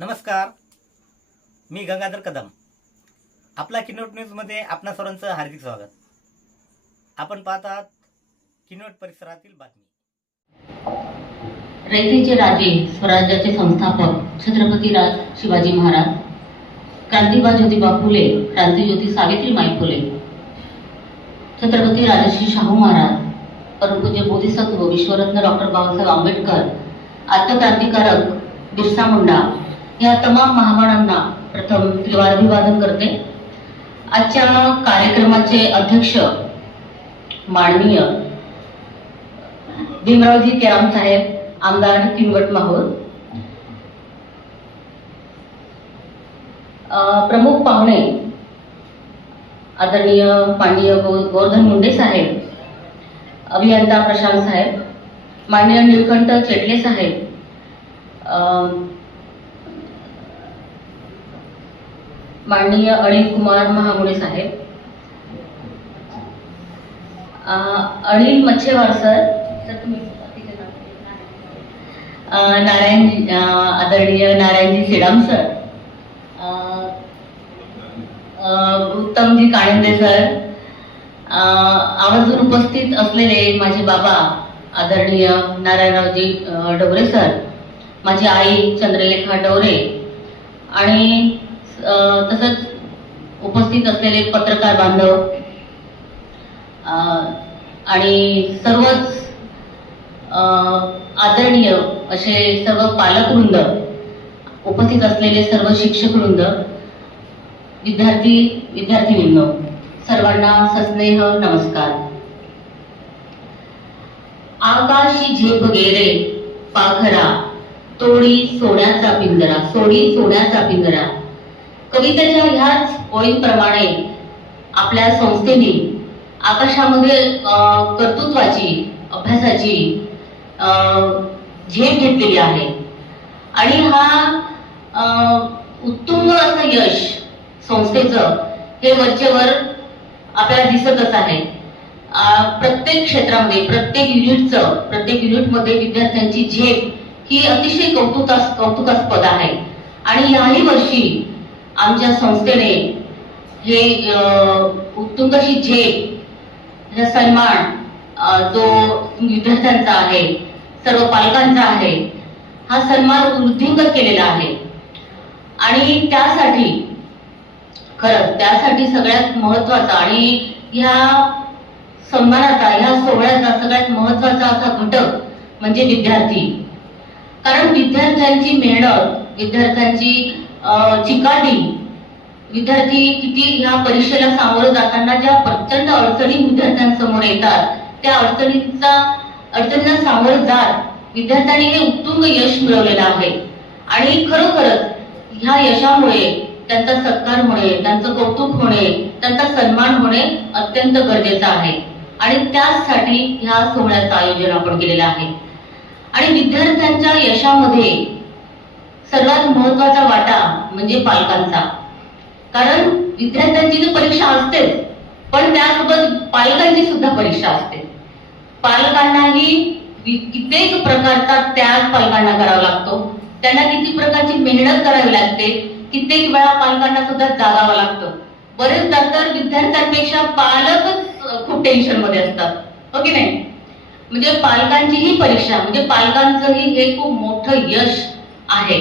नमस्कार, मी गंगाधर कदम. आपला किनोट न्यूजमध्ये आपणा सर्वांचं हार्दिक स्वागत. आपण पाहत आहात किनोट परिसरातील बातमी. रयतेचे राजे, स्वराज्याचे संस्थापक छत्रपती शिवाजी महाराज, क्रांतिबा ज्योतिबा फुले, क्रांतिज्योती सावित्रीबाई फुले, छत्रपती राजर्षी शाहू महाराज, परमपूज्य बोधिसत्व विश्वरत्न डॉक्टर बाबासाहेब आंबेडकर, आद्यक्रांतिकारक बिरसा मुंडा या तमाम महामानवांना प्रथम त्रिवार अभिवादन करते. आजच्या कार्यक्रमाचे अध्यक्ष माननीय भीमरावजी केराम साहेब, आमदार किनवट माहूर, प्रमुख पाहुणे आदरणीय माननीय गोवर्धन मुंडे साहेब, अभियंता प्रशांत साहेब, माननीय निळकंठ चेटले साहेब, माननीय अनिल कुमार महागुणे साहेब, अनिल मच्छेवार सर, नारायण आदरणीय नारायणजी सेडाम सर, उत्तमजी काळिंदे सर, आवर्जून उपस्थित असलेले माझे बाबा आदरणीय नारायणरावजी डोबरे सर, माझी आई चंद्रलेखा डोरे आणि तसंच उपस्थित असलेले पत्रकार बांधव आणि सर्वच आदरणीय असे सर्व पालकवृंद, उपस्थित असलेले सर्व शिक्षकवृंद, विद्यार्थीवृंद, सर्वांना सस्नेह नमस्कार. आकाशी झेप गेले पाखरा, तोडी सोन्याचा पिंजरा. कवितेच्या ह्याच ओळींप्रमाणे आपल्या संस्थेने आकाशामध्ये कर्तृत्वाची, अभ्यासाची झेप घेतलेली आहे आणि हा उत्तुंग असं यश संस्थेचं हे वरचेवर आपल्याला दिसतच आहे. प्रत्येक क्षेत्रामध्ये, प्रत्येक युनिटमध्ये विद्यार्थ्यांची झेप ही अतिशय कौतुकास्पद आहे आणि याही वर्षी आमच्या संस्थेने हे उत्तुंग अशी झेप, सन्मान जो विद्यार्थ्यांचा आहे, सर्व पालकांचा आहे, हा सन्मान वृद्धिंगत केलेला आहे. आणि त्यासाठी सगळ्यात महत्वाचा आणि ह्या सन्मानाचा, ह्या सोहळ्याचा सगळ्यात महत्वाचा असा घटक म्हणजे विद्यार्थी. कारण विद्यार्थ्यांची मेहनत, विद्यार्थ्यांची चिकाटी, विद्यार्थी किती ह्या परीक्षेला सामोरं जाताना ज्या प्रचंड अडचणी विद्यार्थ्यांसमोर येतात, त्या अडचणींना सामोरं जात विद्यार्थ्यांनी हे उत्तुंग यश मिळवलेलं आहे. आणि खरोखरच ह्या यशामुळे त्यांचा सत्कार होणे, त्यांचं कौतुक होणे, त्यांचा सन्मान होणे अत्यंत गरजेचं आहे आणि त्यासाठी ह्या सोहळ्याचं आयोजन आपण केलेलं आहे. आणि विद्यार्थ्यांच्या यशामध्ये सर्वात महत्वाचा वाटा म्हणजे पालकांचा. कारण विद्यार्थ्यांची तर परीक्षा असतेच, पण त्यासोबत पालकांची सुद्धा परीक्षा असते. पालकांनाही कित्येक प्रकारचा त्याग पालकांना करावा लागतो, त्यांना किती प्रकारची मेहनत करावी लागते, कित्येक वेळा पालकांना सुद्धा जागावं लागतं. बरेचदा तर विद्यार्थ्यांपेक्षा पालकच खूप टेन्शन मध्ये असतात, हो की नाही? म्हणजे पालकांची ही परीक्षा, म्हणजे पालकांचंही हे खूप मोठं यश आहे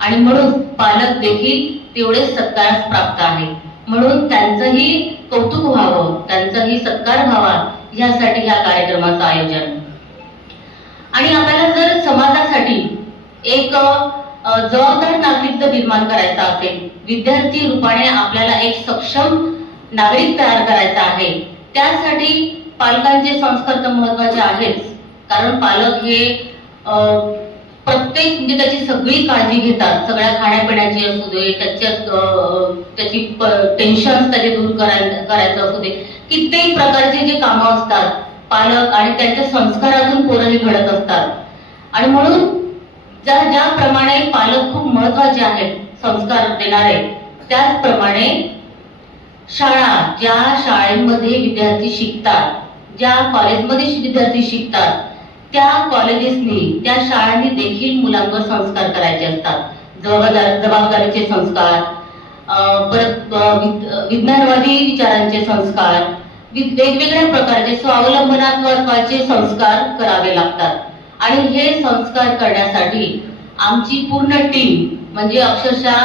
आणि म्हणून पालक देखील तेवढे सत्कारास प्राप्त आहे. म्हणून त्यांचंही कौतुक व्हावं, त्यांचाही सत्कार व्हावा यासाठी या कार्यक्रमाचं आयोजन. आणि आपल्याला जर समाजासाठी एक जबाबदार नागरिक जर निर्माण करायचा असेल, विद्यार्थी रूपाने आपल्याला एक सक्षम नागरिक तयार करायचा आहे, त्यासाठी पालकांचे संस्कार तर महत्वाचे आहेच. कारण पालक हे प्रत्येक म्हणजे त्याची सगळी काळजी घेतात, सगळ्या खाण्यापिण्याची असू दे, त्याची टेन्शन त्याचे दूर करायचं असू दे, कित्येक प्रकारचे जे कामं असतात पालक आणि त्यांच्या संस्कारातून पोरं घडत असतात. आणि म्हणून ज्याप्रमाणे पालक खूप महत्वाचे आहेत संस्कार देणारे, त्याचप्रमाणे ज्या शाळेमध्ये विद्यार्थी शिकतात, ज्या कॉलेजमध्ये विद्यार्थी शिकतात, त्या कॉलेजेसनी, त्या शाळांनी देखील मुलांवर संस्कार करायचे असतात. जबाबदारीचे संस्कार, परत विज्ञानवादी विचारांचे संस्कार, वेगवेगळ्या प्रकारचे स्वावलंबनात्मकाचे संस्कार करावे लागतात. आणि हे संस्कार करण्यासाठी आमची पूर्ण टीम म्हणजे अक्षरशः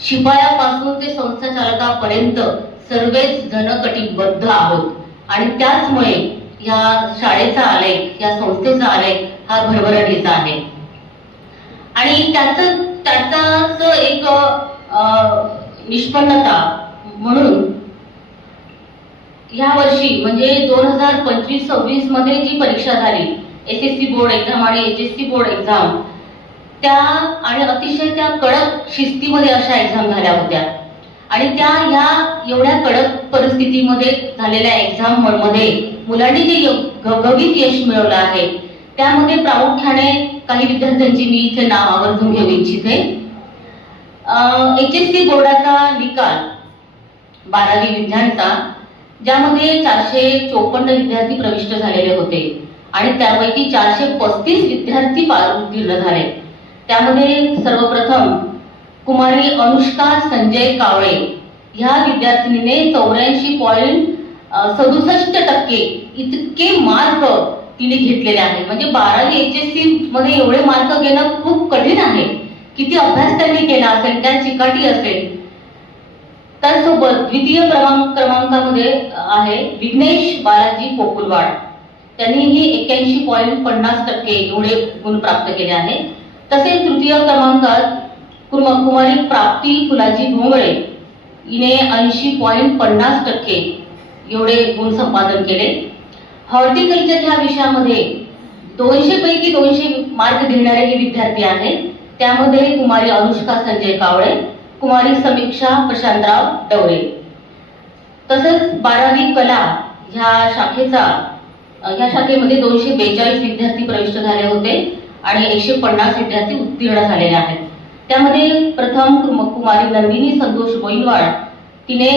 शिपायापासून ते संस्था चालकापर्यंत सर्वच जण कटिबद्ध आहोत. आणि त्याचमुळे या शाळेचा आलेख, या संस्थेचा आलेख हा भरभराटीचा आहे. आणि त्याचाच एक निष्पन्नता म्हणून या वर्षी म्हणजे 2025-26 मध्ये जी परीक्षा झाली, SSC बोर्ड एक्झाम आणि HSC बोर्ड एक्झाम, त्या आणि अतिशय त्या कडक शिस्तीमध्ये अशा एक्झाम झाल्या होत्या. आणि त्या ह्या एवढ्या कडक परिस्थितीमध्ये झालेल्या एक्झाम मध्ये मुलांनी जे घवघवीत यश मिळवलं आहे, त्यामध्ये प्रामुख्याने काही विद्यार्थ्यांची मी इथे नाव आवर्जून घेऊ इच्छिते. HSC बोर्डाचा निकाल 12वी विज्ञानचा, ज्यामध्ये 454 विद्यार्थी प्रविष्ट झालेले होते आणि त्यापैकी 435 विद्यार्थी उत्तीर्ण झाले. त्यामध्ये सर्वप्रथम कुमारी अनुष्का संजय कावळे ह्या विद्यार्थिनीने 84.67% इतके मार्क तिने घेतलेले आहेत. म्हणजे 12वी HSC मध्ये एवढे मार्क घेणं खूप कठीण आहे. किती अभ्यास त्यांनी केला असेल, त्या चिकाटी असेल. त्यासोबत द्वितीय क्रमांकामध्ये आहे विघ्नेश बालाजी पोकुलवाड, त्यांनीही 81.50% एवढे गुण प्राप्त केले आहेत. तसेच तृतीय क्रमांकात कुमारी प्राप्ती फुलाजी भोंगळे हिने 80.50% एवढे गुण संपादन केले. हॉर्टिकल्चर ह्या विषयामध्ये 200 पैकी 200 मार्क देणारे हे विद्यार्थी आहेत. त्यामध्ये कुमारी अनुष्का संजय कावळे, कुमारी समीक्षा प्रशांतराव डवरे. तसंच 12वी कला ह्या शाखेमध्ये 242 विद्यार्थी प्रविष्ट झाले होते आणि 150 विद्यार्थी उत्तीर्ण झालेले आहेत. त्यामध्ये प्रथम कुमारी नंदिनी संतोष गोईनवाड, तिने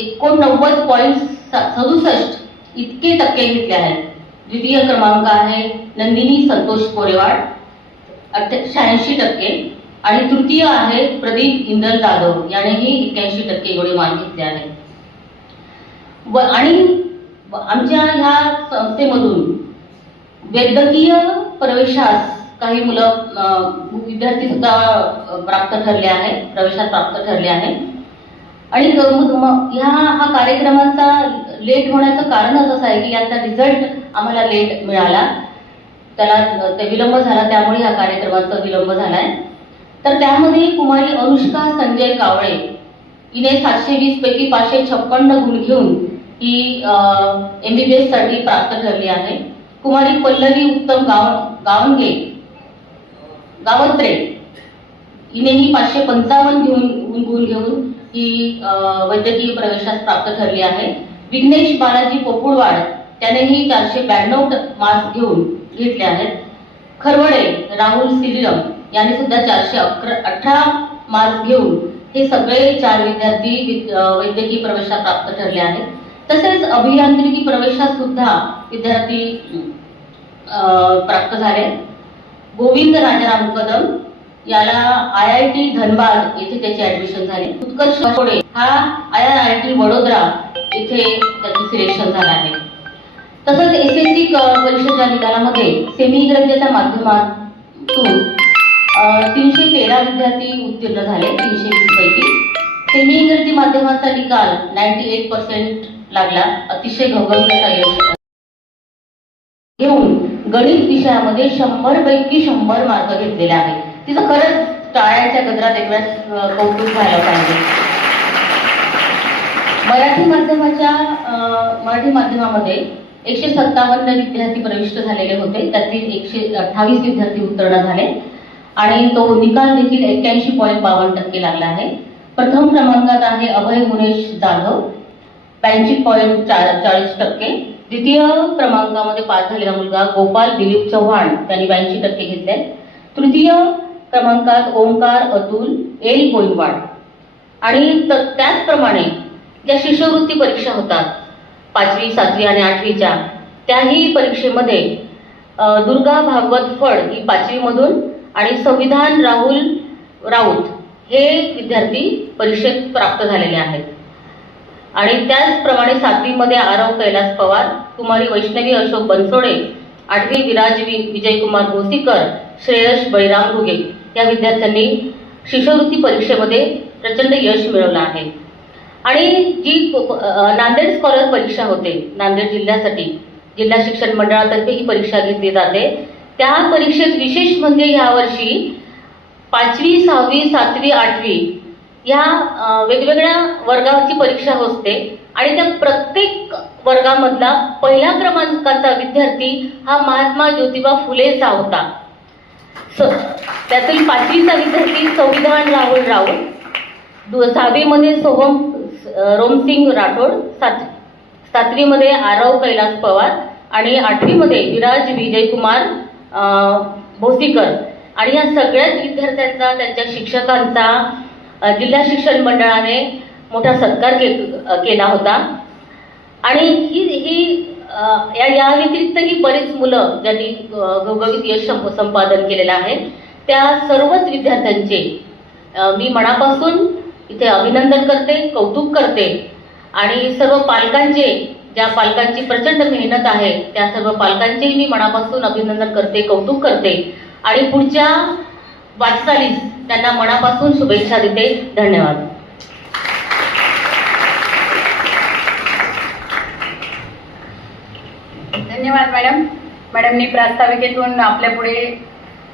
89.67 इतके टक्के घेतले आहेत. द्वितीय क्रमांक आहे नंदिनी संतोष कोरेवाड 86% आणि तृतीय आहे प्रदीप इंदल जाधव, यानेही 81% एवढे मार्क घेतले आहेत. आणि आमच्या ह्या संस्थेमधून वैद्यकीय प्रवेशास काही विद्यार्थी सुद्धा प्राप्त ठरले आहेत, प्रवेशात प्राप्त ठरले आहेत. आणि हा कार्यक्रमाचा लेट होण्याचं कारणच असं आहे की याचा रिझल्ट आम्हाला लेट मिळाला, त्याला विलंब झाला, त्यामुळे हा कार्यक्रमाचा विलंब झालाय. तर त्यामध्ये कुमारी अनुष्का संजय कावळे हिने 720 पैकी 556 गुण घेऊन ही MBBS साठी प्राप्त ठरली आहे. कुमारी पल्लवी उत्तम गावत्रे हिनेही 555 गुण घेऊन ही वैद्यकीय प्रवेशास प्राप्त ठरली आहे. विघ्नेश बालाजी पोपुळवाड त्यानेही 492 मार्क्स घेतले आहेत. खरवडे राहुल सिलिरम यांनी सुद्धा 418 मार्क्स घेऊन हे सगळे 4 विद्यार्थी वैद्यकीय प्रवेशात प्राप्त ठरले आहेत. तसेच अभियांत्रिकी प्रवेशात सुद्धा विद्यार्थी प्राप्त झाले. गोविंद राजाराम कदम याला IIT धनबाद येथे त्याची ऍडमिशन झाली. उत्कर्ष पुढे हा IIT वडोदरा येथे त्याचे सिलेक्शन झाले आहे. तसंच SSC परीक्षेच्या निकालामध्ये सेमी इंग्रजीच्या माध्यमातून 313 विद्यार्थी उत्तीर्ण झाले 320 पैकी. सेमी इंग्रजी माध्यमाचा निकाल 98% लागला. अतिशय घवघवीत असा यश घेऊन गणित विषयामध्ये 100 पैकी 100 मार्क घेतलेले आहेत. तिचं खरंच टाळ्याच्या गजरात एक वेळेस कौतुक व्हायला पाहिजे. मराठी माध्यमामध्ये 157 विद्यार्थी प्रविष्ट झालेले होते, त्यातील 128 विद्यार्थी उत्तीर्ण झाले आणि तो निकाल देखील 81.52% लागला आहे. प्रथम क्रमांकात आहे अभय मुनेश जाधव 82.40%. द्वितीय क्रमांकामध्ये पास झालेला मुलगा गोपाल दिलीप चव्हाण, त्यांनी 82% घेतले. तृतीय क्रमांकात ओंकार अतुल एल गोईनवाड. आणि त्याचप्रमाणे ज्या शिष्यवृत्ती परीक्षा होतात 5वी 7वी आणि 8वीच्या, त्याही परीक्षेमध्ये दुर्गा भागवत फड ही 5वी मधून आणि संविधान राहुल राऊत हे विद्यार्थी परीक्षेत प्राप्त झालेले आहेत. आणि त्याचप्रमाणे 7वी मध्ये आरव कैलास पवार, कुमारी वैष्णवी अशोक बनसोडे, 8वी विराज विजयकुमार भोसीकर, श्रेयश बळीराम घुगे या विद्यार्थ्यांनी शिष्यवृत्ती परीक्षेमध्ये प्रचंड यश मिळवलं आहे. आणि जी नांदेड स्कॉलर परीक्षा होते नांदेड जिल्ह्यासाठी, जिल्हा शिक्षण मंडळातर्फे ही परीक्षा घेतली जाते. त्या परीक्षेत विशेष म्हणजे यावर्षी 5वी, 6वी, 7वी, 8वी या वेगवेगळ्या वर्गाची परीक्षा होते आणि त्या प्रत्येक वर्गामधला पहिल्या क्रमांकाचा विद्यार्थी हा महात्मा ज्योतिबा फुलेचा होता. त्यातील 5वीचा विद्यार्थी संविधान राहुल राऊत, 6वीमध्ये सोहम रोमसिंग राठोड, 7वीमध्ये आरव कैलास पवार आणि 8वीमध्ये विराज विजयकुमार भोसीकर. आणि या सगळ्याच विद्यार्थ्यांचा, त्यांच्या शिक्षकांचा जिल्हा शिक्षण मंडळाने मोठा सत्कार केला होता. आणि या व्यतिरिक्तही बरीच मुलं ज्यांनी घवघवीत यश संपादन केलेलं आहे त्या सर्वच विद्यार्थ्यांचे मी मनापासून इथे अभिनंदन करते, कौतुक करते. आणि सर्व पालकांचे, ज्या पालकांची प्रचंड मेहनत आहे त्या सर्व पालकांचेही मी मनापासून अभिनंदन करते, कौतुक करते. आणि पुढच्या वाटचालीस त्यांना मनापासून शुभेच्छा देते. धन्यवाद. धन्यवाद मॅडम. मॅडमनी प्रास्ताविकेतून आपल्यापुढे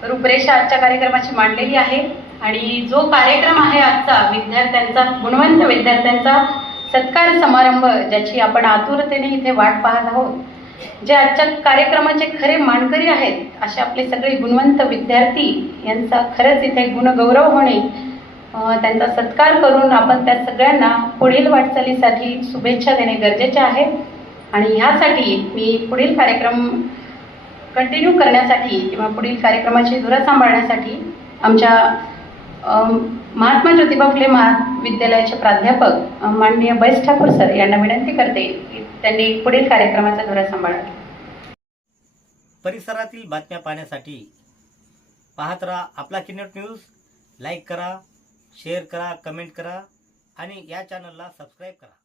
रूपरेषा आजच्या कार्यक्रमाची मांडलेली आहे. आणि जो कार्यक्रम आहे आजचा विद्यार्थ्यांचा, गुणवंत विद्यार्थ्यांचा सत्कार समारंभ, ज्याची आपण आतुरतेने इथे वाट पाहत आहोत, जे आजच्या कार्यक्रमाचे खरे मानकरी आहेत असे आपले सगळे गुणवंत विद्यार्थी यांचा खरंच इथे गुणगौरव होणे, त्यांचा सत्कार करून आपण त्या सगळ्यांना पुढील वाटचालीसाठी शुभेच्छा देणे गरजेचे आहे. आणि ह्यासाठी मी पुढील कार्यक्रम कंटिन्यू करण्यासाठी किंवा पुढील कार्यक्रमाची धुरा सांभाळण्यासाठी आमच्या महात्मा ज्योतिबा फुले महाविद्यालयाचे प्राध्यापक माननीय बैस ठाकूर सर यांना विनंती करते की त्यांनी पुढील कार्यक्रमाचा धुरा सांभाळावा. परिसरातील बातम्या पाहण्यासाठी पाहत राहा आपला किनोट न्यूज. लाईक करा, शेअर करा, कमेंट करा आणि या चॅनलला सबस्क्राईब करा.